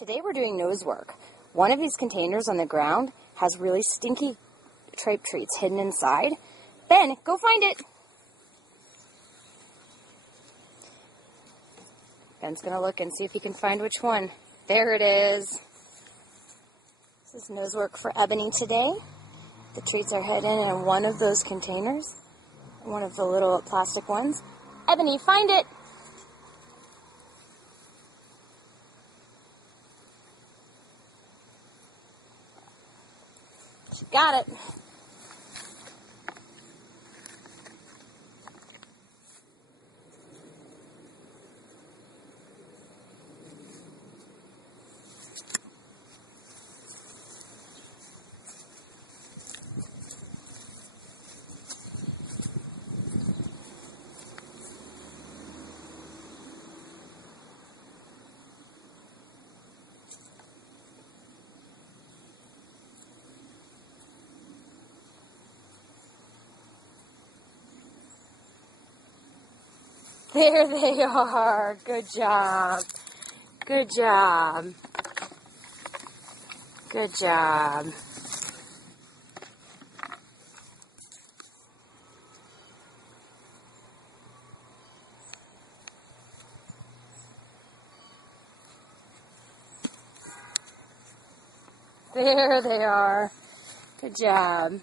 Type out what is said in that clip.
Today we're doing nose work. One of these containers on the ground has really stinky tripe treats hidden inside. Ben, go find it! Ben's gonna look and see if he can find which one. There it is. This is nose work for Ebony today. The treats are hidden in one of those containers, one of the little plastic ones. Ebony, find it! She got it. There they are. Good job. Good job. Good job. There they are. Good job.